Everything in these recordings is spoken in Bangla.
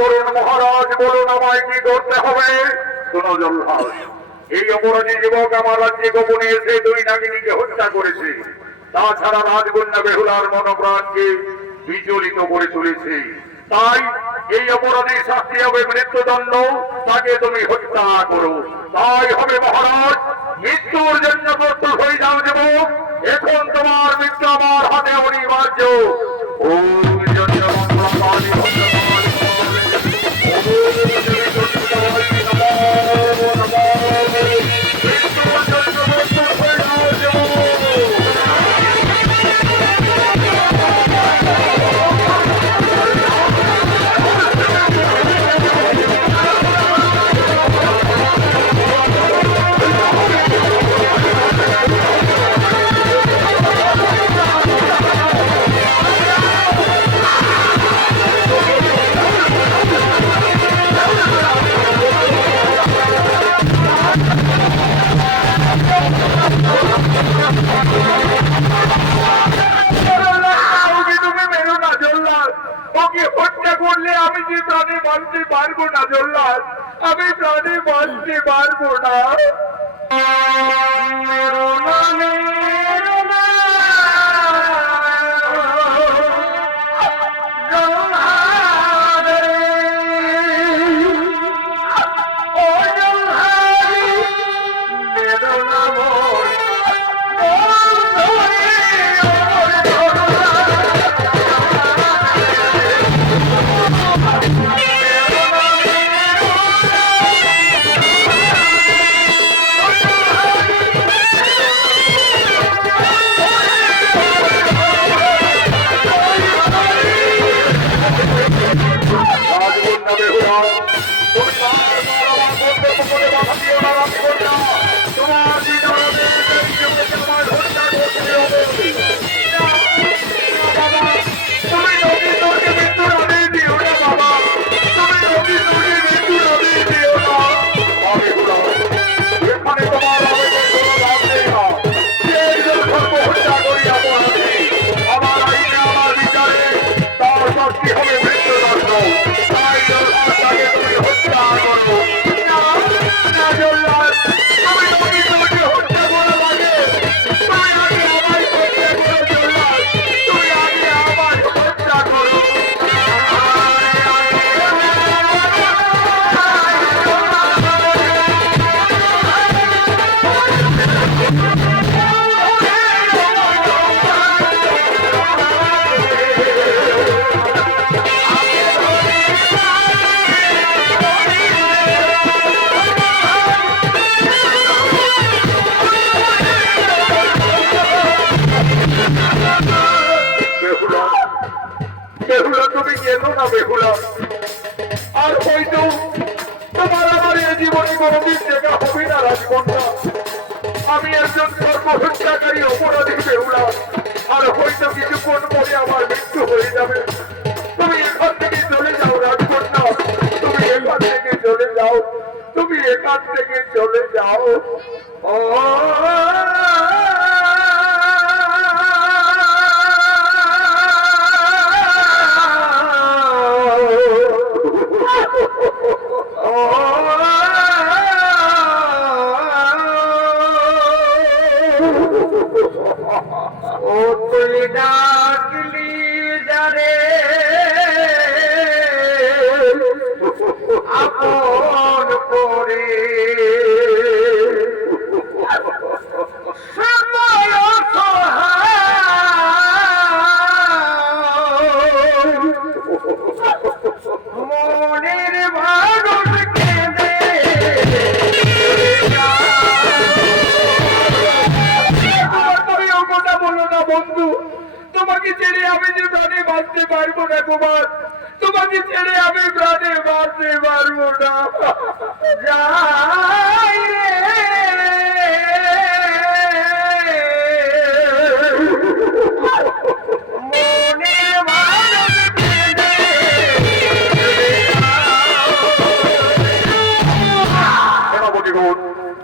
করুন মহারাজ, বলুন আমায় কি করতে হবে। শোনো জল্লাদ, এই অপরাধী যুবক আমার রাজ্যে গোপনে এসে দুই নাগিনীকে হত্যা করেছে। তাছাড়া রাজকন্যা বেহুলার মনোপ্রাণকে বিচলিত করে তুলেছে। তাই এই অপরাধীর শাস্তি হবে মৃত্যুদণ্ড। তাকে তুমি হত্যা করো। তাই হবে মহারাজ, মৃত্যুর জন্য প্রস্তুত হয়ে যাও যুবক। এখন তোমার মৃত্যু আমার হাতে অনিবার্য। আমি যে প্রাণে বাঁচতে পারবো না জল্লাদ, আমি প্রাণে বাঁচতে পারবো না। তুমি কেন না বেহুলা? আর হয়তো তোমার আমার এই জীবনে কোনদিন দেখা হবে না রাজকন্যা। আমি একজন সর্বহত্যাকারী অপরাধী বেহুলা। আর হয়তো কিছুক্ষণ পরে আমার মৃত্যু হয়ে যাবে। তুমি এখান থেকে চলে যাও রাজকন্যা, তুমি এখান থেকে চলে যাও, তুমি এখান থেকে চলে যাও। ও তোমাকে ছেড়ে আমি যে প্রাণে বাঁচতে পারবো না কুমার, তোমাকে ছেড়ে আমি প্রাণে বাঁচতে পারবো না। যাই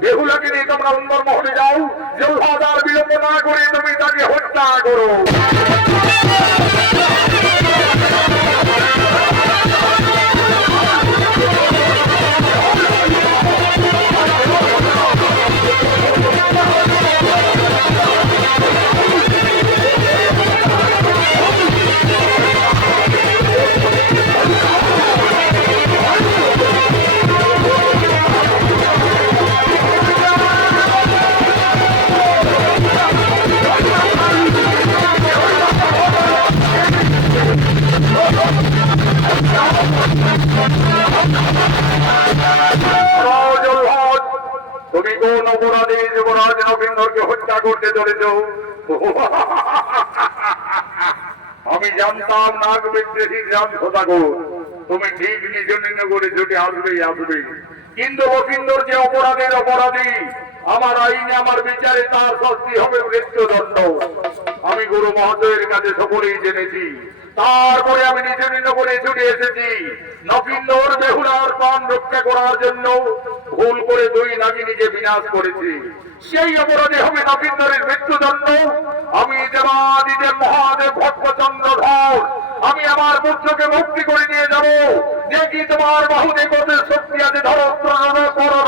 বেহুলাকে নিয়ে তোমরা অন্দর মহলে যাও। জল্লাদ আর বিলম্ব না করে তুমি তাকে হত্যা করো। জল্লাদ, তুমি কোন অপরাধে যুবরাজ নগেন্দ্রকে হত্যা করতে চলেছ? আমি জানতাম নাগ বিদ্রোহী গ্রাম সদাগর, তুমি ঠিক নিজ নিজ করে ছুটে আসবেই আসবে, কিন্তু লক্ষিন্দর যে অপরাধের অপরাধী, আমার আইনে আমার বিচারে তার শাস্তি হবে মৃত্যুদণ্ড। আমি গুরু মহোদয়ের কাছে সকলেই জেনেছি, তারপরে আমি নিজ নিজ করে ছুটে এসেছি লক্ষিন্দর বেহুলার প্রাণ রক্ষা করার জন্য। ভুল করে দুই নাগিনীকে বিনাশ করেছি, সেই অপরাধে হবে লক্ষিন্দরের মৃত্যুদণ্ড। আমি দেবাদিদেব মহাদেব ভক্তচন্দ্রধর, আমি আমার পুত্রকে মুক্তি করে নিয়ে যাব। দেখি তোমার বাহুতে কত শক্তি আছে, ধরো প্রাণ করো।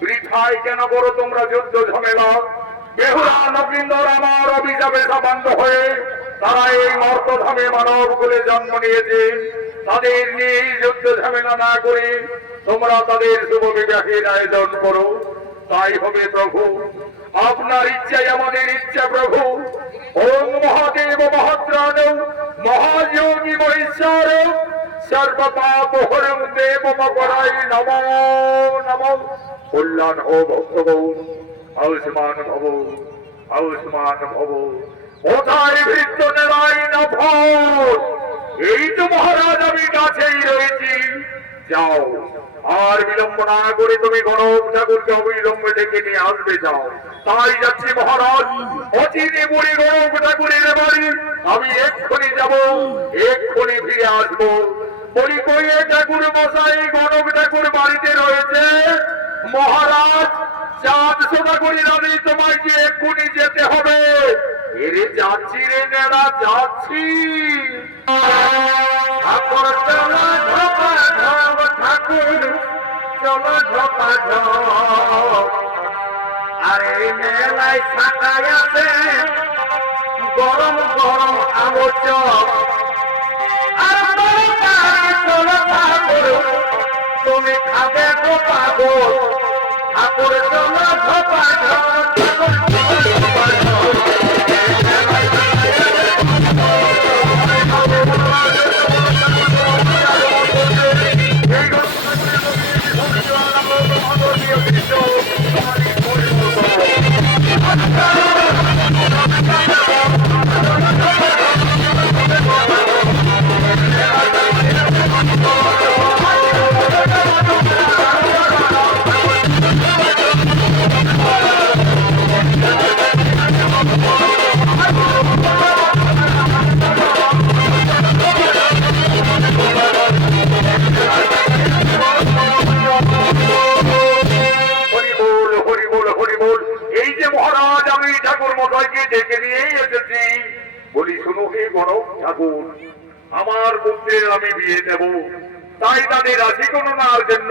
বৃথায় কেন করো তোমরা যুদ্ধ ঝামেলা? বেহুলা নগেন্দ্র আমার অভিশাপে সাবান্ন হয়ে তারা এই মর্তধামে মানব কুলে জন্ম নিয়েছে। তাদের নিয়ে যুদ্ধ ঝামেলা না করে তোমরা তাদের শুভ বিবাহের আয়োজন করো, তাই হবে প্রভু। আপনার ইচ্ছাই আমাদের ইচ্ছা প্রভু। ওম মহাদেব মহাত্রাণ মহাযোগী মহেশ্বর সর্বপাপহরং দেব মকরায় নমো নমঃ। কল্যাণ ও ভক্তগণ, আয়ুষ্মান ভব, আয়ুষ্মান ভব। কোথায় ভৃত্য নারায়ণ ভর? এই তো মহারাজ আমি কাছেই রয়েছি, যাও আর বিলম্ব না করে তুমি গণক ঠাকুরকে অবিলম্বে ডেকে নিয়ে আসবে, যাও। তাই যাচ্ছি মহারাজ, অচিরে বুড়ি গণক ঠাকুরের বাড়ি আমি এক্ষুনি যাব, এক্ষুনি ফিরে আসবো। বলি কই ঠাকুর মশাই? গণক ঠাকুর বাড়িতে রয়েছে মহারাজ। চাঁদ সোনা করি রানী, তোমায় যে এক্ষুনি যেতে হবে। এরে যাচ্ছি রে নেড়া, যাচ্ছি। ঠাকুর চলো ঝপা ঝপ, ঠাকুর চলো ঝপা ঝপ। আরে মেলায় ছাটাই আছে গরম গরম আলো চপ। আর চলো ঠাকুর, তুমি খাবে গো পাগল। ঠাকুর চলো ঝপা ঝপ, ঠাকুর চলো ঝপা ঝপ। আমার পুত্রের আমি বিয়ে দেব, তাই তাদের রাশি গণনার জন্য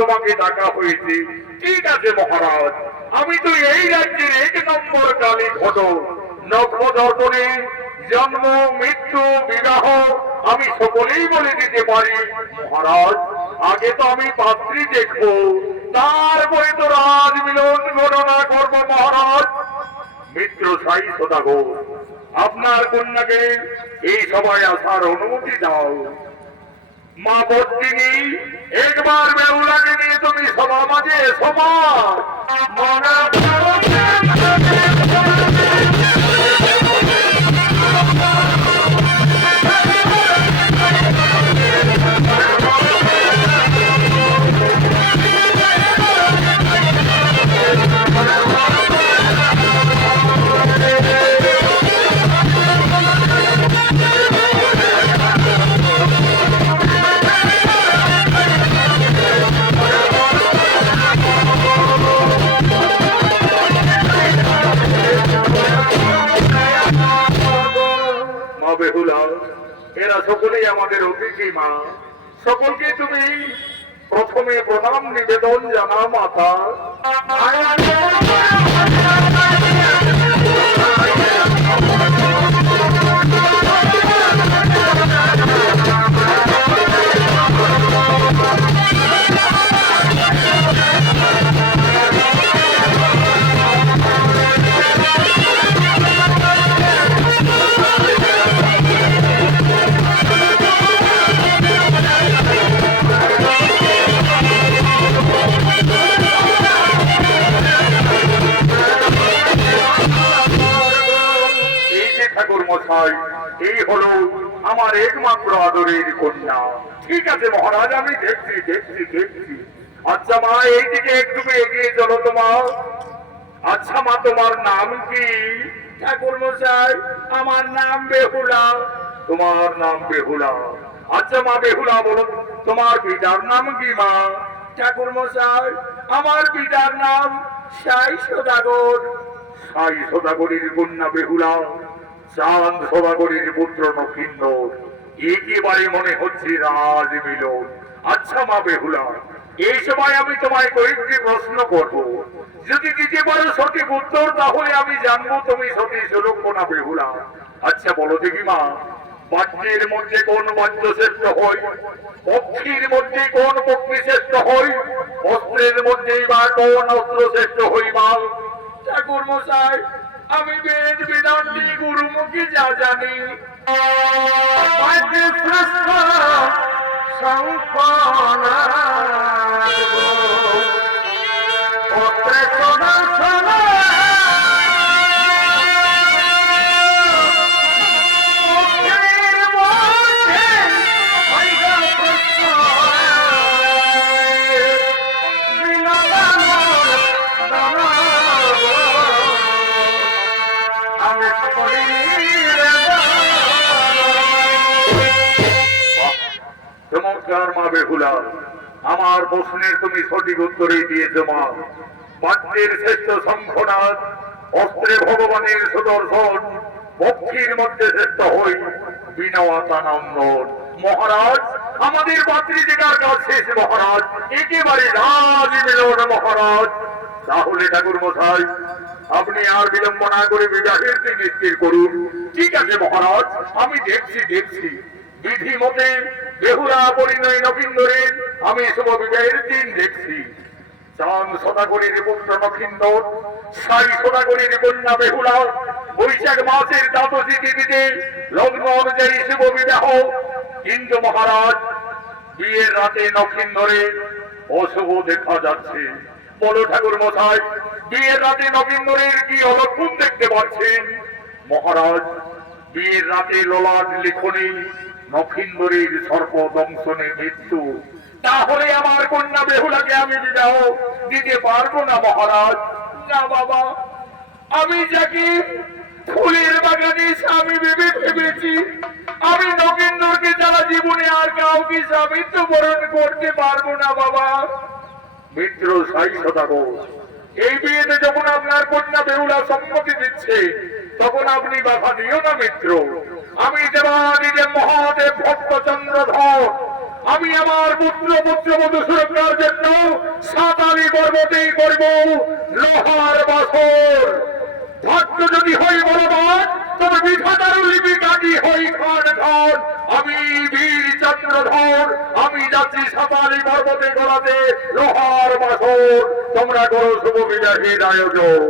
তোমাকে ডাকা হয়েছে। ঠিক আছে মহারাজ, আমি তো এই রাজ্যের 1 নম্বর কালী ঘটক। নক্ষদর্পণে জন্ম মৃত্যু বিবাহ আমি সকলেই বলে দিতে পারি মহারাজ। আগে তো আমি পাত্রী দেখবো, তারপরে তো রাজ মিলন গণনা করবো মহারাজ। মিত্র সাই সদাগর, আপনার কন্যাকে এই সভায় আসার অনুমতি দাও। মা বদ্দিনী, একবার বেহুলাকে নিয়ে তুমি সভা মাঝে সভা মনা আমাদের অতিথি মা, সকলকে তুমি প্রথমে প্রণাম নিবেদন জানা মাতা। এই হলো আমার একমাত্র আদরের কন্যা। ঠিক আছে মহারাজ, আমি দেখছি দেখছি দেখছি। আচ্ছা মা, এইদিকে একটু এগিয়ে চলো তোমার। আচ্ছা মা, তোমার নাম কি? ঠাকুর মশাই, আমার নাম বেহুলা। তোমার নাম বেহুলা? আচ্ছা মা বেহুলা, বলো তোমার পিতার নাম কি মা? ঠাকুর মশাই, আমার পিতার নাম সাই সদাগর। সাই সদাগরের কন্যা বেহুলা, চাঁদ সদাগরের পুত্র নক্ষিন্দর। একেবারে মনে হচ্ছে রাজ মিলন। আচ্ছা মা বেহুলা, এই সময় আমি তোমায় কয়েকটি প্রশ্ন করব, যদি দিতে পারো সঠিক উত্তর তাহলে আমি জানবো তুমি সঠিক সুলক্ষণা বেহুলা। আচ্ছা বলো দেখি মা, বাদ্যের মধ্যে কোন বাদ্য শ্রেষ্ঠ হয়? পক্ষীর মধ্যে কোন পক্ষী শ্রেষ্ঠ হয়? অস্ত্রের মধ্যে বা কোন অস্ত্র শ্রেষ্ঠ হই মা? ঠাকুর মশাই, আমি বেদ বেদান্তি গুরুমুখী যা জানি, শ্রেষ্ঠ মা বেহুলা, আমার প্রশ্নের তুমি সঠিক উত্তরই দিয়েছ মা। বাদ্যের শ্রেষ্ঠ শঙ্খনাদ, অস্ত্রে ভগবানের সুদর্শন, পক্ষীর মধ্যে শ্রেষ্ঠ হই বিনওয়াতানন্দন। মহারাজ, আমাদের পাত্রীজিকার কাজ শেষ মহারাজ, একেবারে রাজ মিলন মহারাজ। তাহলে ঠাকুর মশাই, আপনি আর বিলম্ব না করে বিবাহের দিন স্থির করুন। ঠিক আছে মহারাজ, আমি দেখছি দেখছি। বিধি মতে বেহুলা পরিণয় নবীন্দরের আমি শুভ বিবাহের দিন দেখছি। চাঁদ সদাগরের পুত্র নক্ষিন্দর, সাই সদাগরের কন্যা বেহুলা, বৈশাখ মাসের দ্বাদশী তিথিতে লগ্ন অনুযায়ী শুভ বিবাহ। কিন্তু মহারাজ, বিয়ের রাতে নক্ষিন্দরের অশুভ দেখা যাচ্ছে। বলো ঠাকুর মশাই, বিয়ের রাতে নক্ষিন্দরের কি অলক্ষণ দেখতে পাচ্ছেন? মহারাজ, বিয়ের রাতে ললাট লিখনি নক্ষিন্দরের সর্প দংশনে মৃত্যু। তাহলে আমার কন্যা বেহুলাকে আমি বিবাহ দিতে পারবো না মহারাজ। না বাবা, আমি যাকে ফুলের বাগানে স্বামী ভেবে ভেবেছি, আমি নগেন্দ্রকে যারা জীবনে আর কাউকে স্বামীত্ব বরণ করতে পারবো না বাবা। মিত্র সাই সদাগর, এই বিয়েতে যখন আপনার কন্যা বেহুলা সম্মতি দিচ্ছে তখন আপনি বাধা দিও না মিত্র। আমি দেবাদিদেব মহাদেব ভক্ত চন্দ্রধর, আমি আমার পুত্র পুত্রবধূ সুরক্ষার জন্য সাতালি পর্বতেই করব লোহার বাসর। ধৈর্য যদি হই বলবান, তবে বিধাতার লিপিকাটি হই খান খান। আমি বীর চন্দ্রধর, আমি যাচ্ছি সাতালি পর্বতে করাতে লোহার বাসর। তোমরা করো শুভ বিবাহের আয়োজন।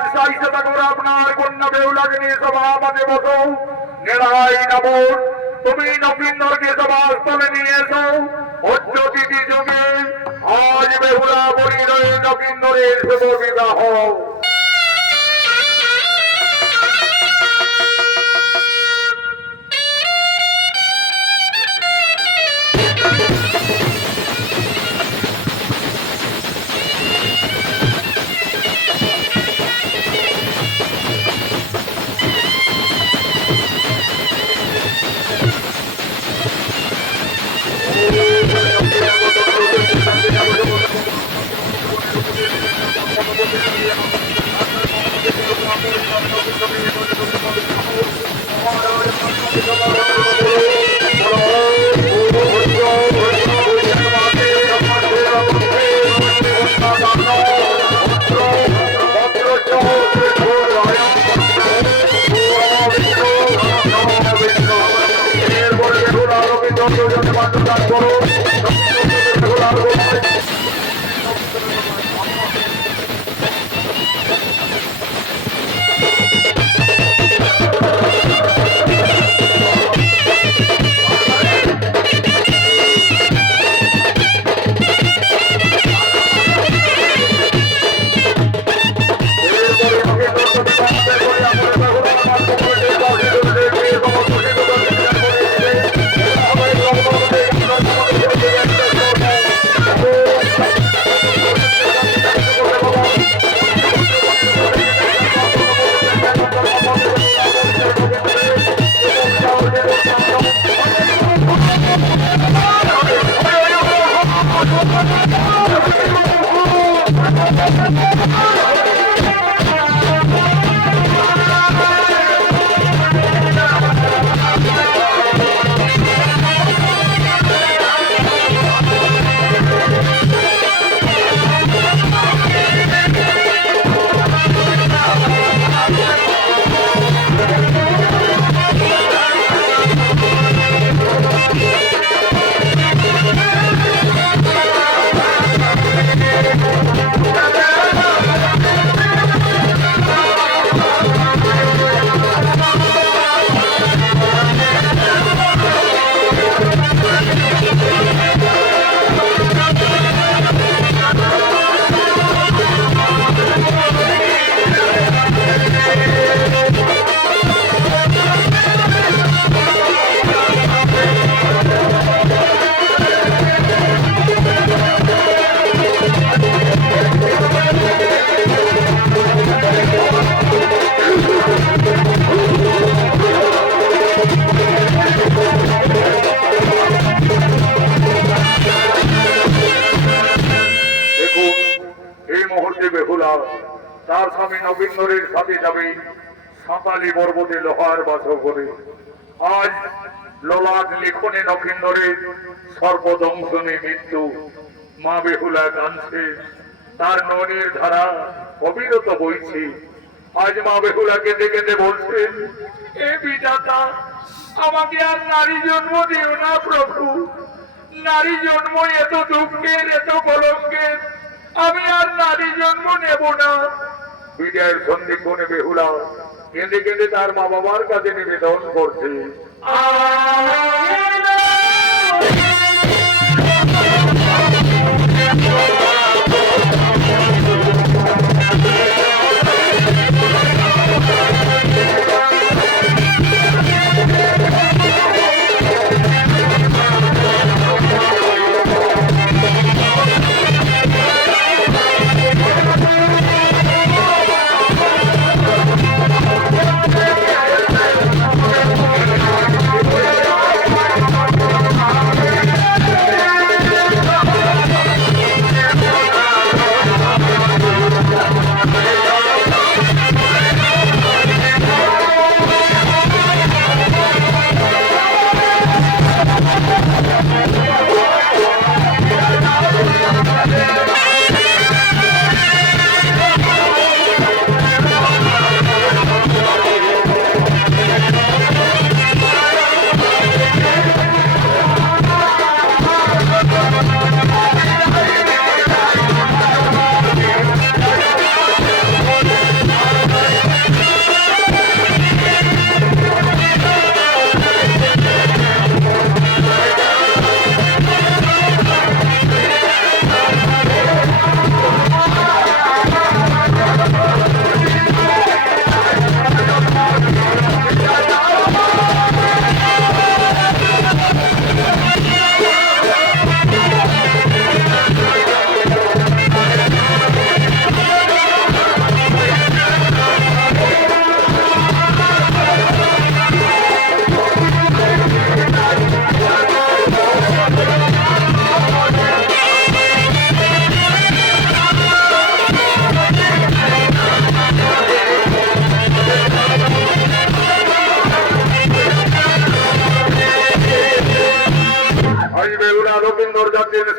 আজ চাইছে থাকুন আপনার কন্যা বেহুলাকে নিয়ে সভাপতি বসো। নেড়াই নবর তুমি নবীন্দরকে সভাস্থলে নিয়ে এসো। অদ্যতিথি যুগে আজ বেহুলা বলিল নবীন্দরের শুভ বিবাহ। তার স্বামী নবীন্দরের সাথে যাবে সাঁতালি পর্বতে লোহার বাসর করে। আজ ললাট লিখনে নবীন্দরের সর্বদংশনে মৃত্যু। মা বেহুলা কাঁদছে, তার নয়নের ধারা অবিরত বইছে। আজ মা বেহুলা কেঁদে কেঁদে বলছেন, এ বিধাতা, আমাকে আর নারী জন্ম দিও না প্রভু। নারী জন্ম এত দুঃখের, এত কলঙ্কের, আমি আর নারী জন্ম নেব না। বিদায়ের সন্ধিক্ষণে বেহুলা কেঁদে কেঁদে তার মা বাবার কাছে নিবেদন করছে,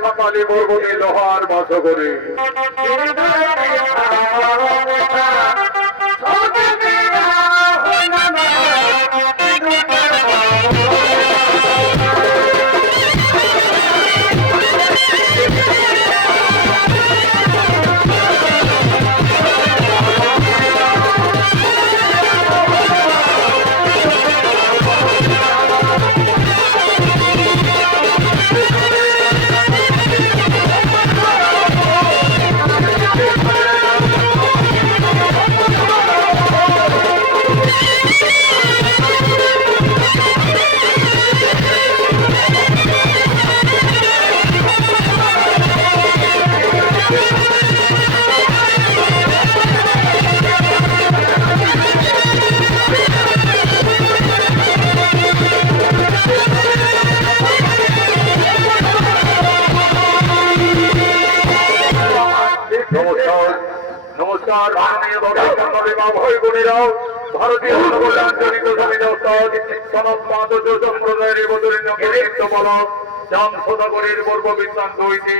সাতালি পর্বতে লোহার বাস করে। নমস্কার মাননীয় ভাই বোনেরাও, ভারতীয় আঞ্চলিক সমিতি সনদ মাদক সম্প্রদায়ের বদলীন বল চাঁদ সদাগরের পর্ব বৃত্তান্ত হইতে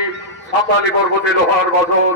সাতালি পর্বতে লোহার বাসন।